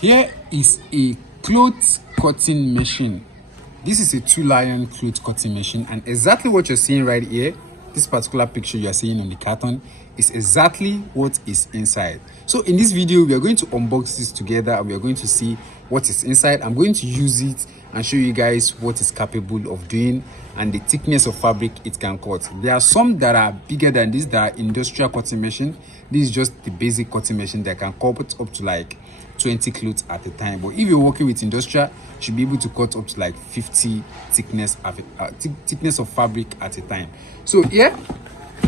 Here is a clothes cutting machine. This is a 2-lion clothes cutting machine, and exactly what you're seeing right here, this particular picture you're seeing on the carton, is exactly what is inside. So in this video, we are going to unbox this together and we are going to see what is inside. I'm going to use it and show you guys what it's capable of doing and the thickness of fabric it can cut. There are some that are bigger than this, that are industrial cutting machine. This is just the basic cutting machine that can cut up to like 20 clothes at a time. But if you're working with industrial, you should be able to cut up to like 50 thickness of fabric at a time. So here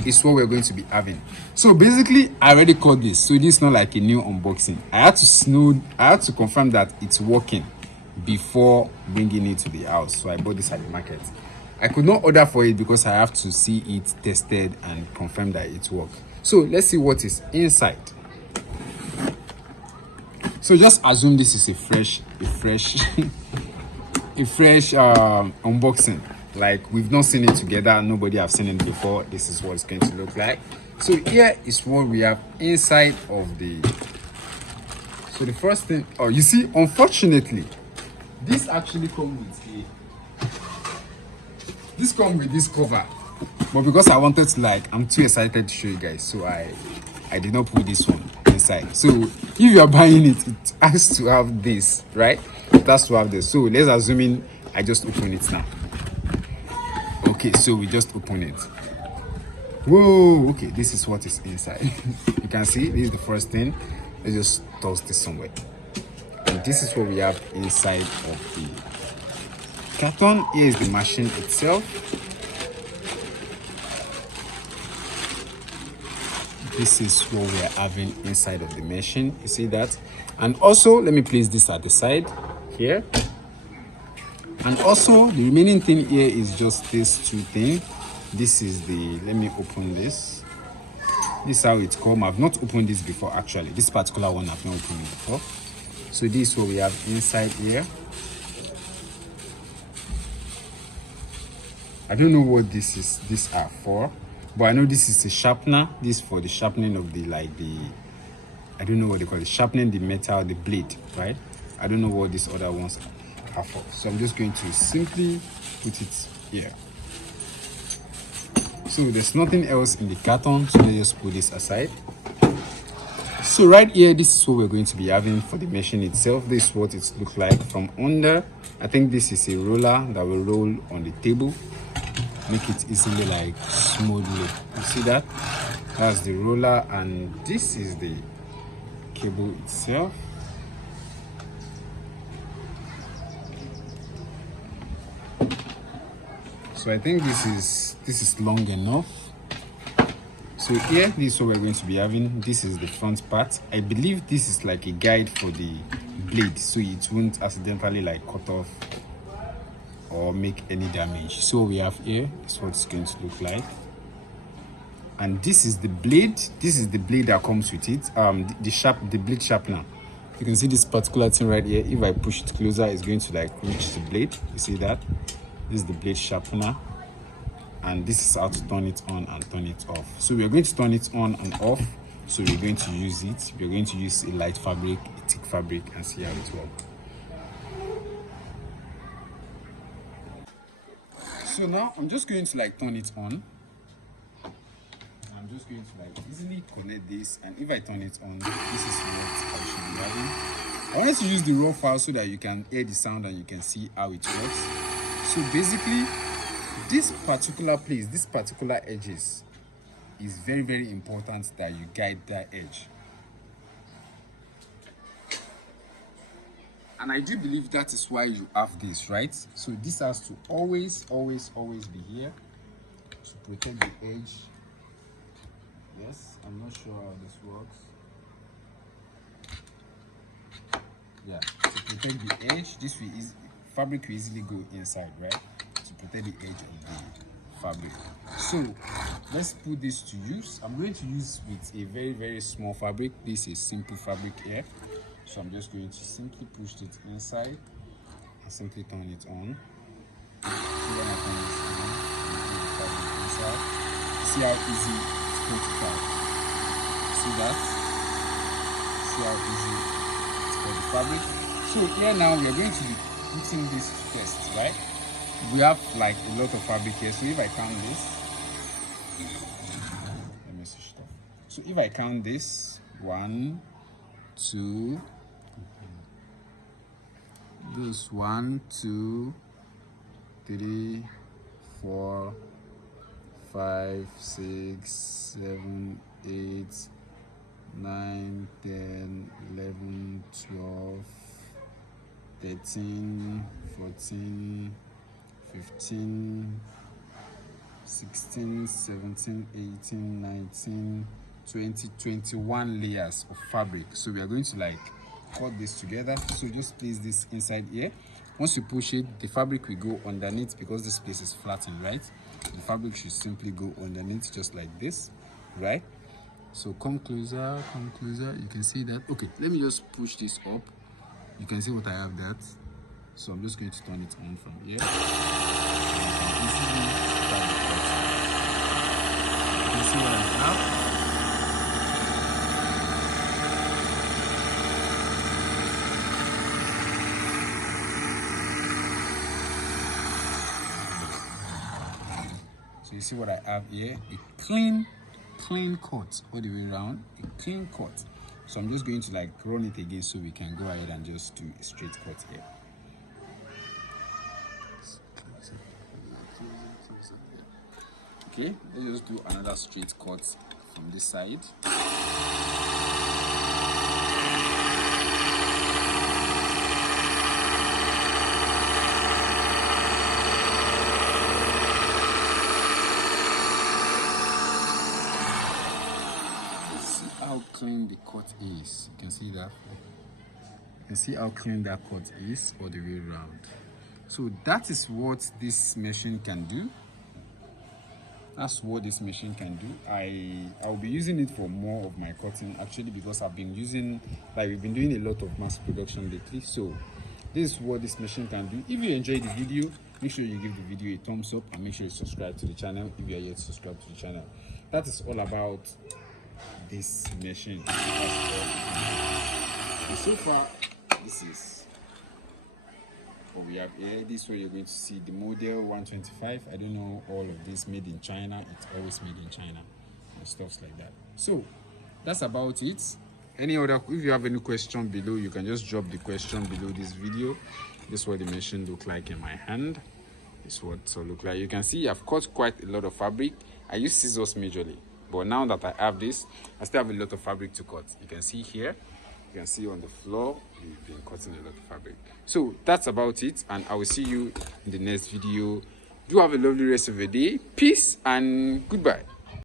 is what we're going to be having. So basically, I already cut this, so this is not like a new unboxing. I had to confirm that it's working before bringing it to the house. So I bought this at the market. I could not order for it because I have to see it tested and confirm that it works. So let's see what is inside. So just assume this is a fresh unboxing. Like, we've not seen it together, nobody have seen it before. This is what it's going to look like. So here is what we have inside of the. So the first thing, oh, you see, unfortunately, this actually comes with this cover. But because I wanted to, like, I'm too excited to show you guys, so I did not put this one inside. So if you are buying it, it has to have this, right? It has to have this. So let's assume I just open it now. Okay, so we just open it. Whoa, okay, this is what is inside. You can see this is the first thing. Let's just toss this somewhere. And this is what we have inside of the carton. Here is the machine itself. This is what we are having inside of the machine. You see that? And also, let me place this at the side here. And also, the remaining thing here is just this two thing. This is the, let me open this. This is how it comes. I've not opened this before, actually. This particular one I've not opened it before. So this is what we have inside here. I don't know what these are for, but I know this is a sharpener. This is for the sharpening of the, like the, I don't know what they call it, sharpening the metal, the blade, right? I don't know what these other ones are for. So I'm just going to simply put it here. So there's nothing else in the carton, so let's just put this aside. So right here, this is what we're going to be having for the machine itself. This is what it looks like from under. I think this is a roller that will roll on the table, make it easily, like, smoothly. You see that? That's the roller, and this is the cable itself. So I think this is long enough. So here, this is what we're going to be having. This is the front part. I believe this is like a guide for the blade, so it won't accidentally, like, cut off or make any damage. So what we have here is what it's going to look like. And this is the blade. This is the blade that comes with it. The blade sharpener. You can see this particular thing right here. If I push it closer, it's going to, like, reach the blade. You see that? This is the blade sharpener, and this is how to turn it on and turn it off. So we are going to turn it on and off. So we're going to use it. We're going to use a light fabric, a thick fabric, and see how it works. So now I'm just going to, like, turn it on. I'm just going to, like, easily connect this, and if I turn it on, this is what I should be having. I wanted to use the raw file so that you can hear the sound and you can see how it works. So basically, this particular place, this particular edges, is very, very important that you guide that edge. And I do believe that is why you have this, right? So this has to always be here to protect the edge. Yes, I'm not sure how this works. Yeah, to protect the edge, this will fabric will easily go inside, right? To protect the edge of the fabric. So let's put this to use. I'm going to use with a very, very small fabric. This is simple fabric here. So I'm just going to simply push it inside and simply turn it on. So when I turn this on, I put the fabric inside. See how easy it's going to cut. See that? See how easy it's going to fabric. So here now we are going to be putting this first, right? We have like a lot of fabric here. So if I count this, let me switch it off. So if I count this, 1, 2, this 1, 2, 3, 4, 5, 6, 7, 8, 9, 10, 11, 12, 13, 14, 15, 16, 17, 18, 19, 20, 21 layers of fabric. So we are going to like cut this together. So just place this inside here. Once you push it, the fabric will go underneath because this place is flattened, right? The fabric should simply go underneath just like this, right? So come closer, you can see that. Okay, let me just push this up. You can see what I have that. So I'm just going to turn it on from here. You can see what I have. So you see what I have here, a clean cut all the way around, a clean cut. So I'm just going to like run it again so we can go ahead and just do a straight cut here. Okay, let's just do another straight cut from this side. How clean the cut is. You can see that. You can see how clean that cut is all the way around. So that is what this machine can do. That's what this machine can do. I'll be using it for more of my cutting actually, because I've been using, like we've been doing a lot of mass production lately. So this is what this machine can do. If you enjoyed the video, make sure you give the video a thumbs up and make sure you subscribe to the channel if you are yet to subscribe to the channel. That is all about this machine. And so far, this is what we have here. This way you're going to see the model 125. I don't know, all of this made in China. It's always made in China and stuff like that. So that's about it. Any other, if you have any question below, you can just drop the question below this video. This is what the machine look like in my hand. This is what it look like. You can see I've cut quite a lot of fabric. I use scissors majorly, but now that I have this, I still have a lot of fabric to cut. You can see here, you can see on the floor, we've been cutting a lot of fabric. So that's about it, and I will see you in the next video. Do have a lovely rest of the day. Peace and goodbye.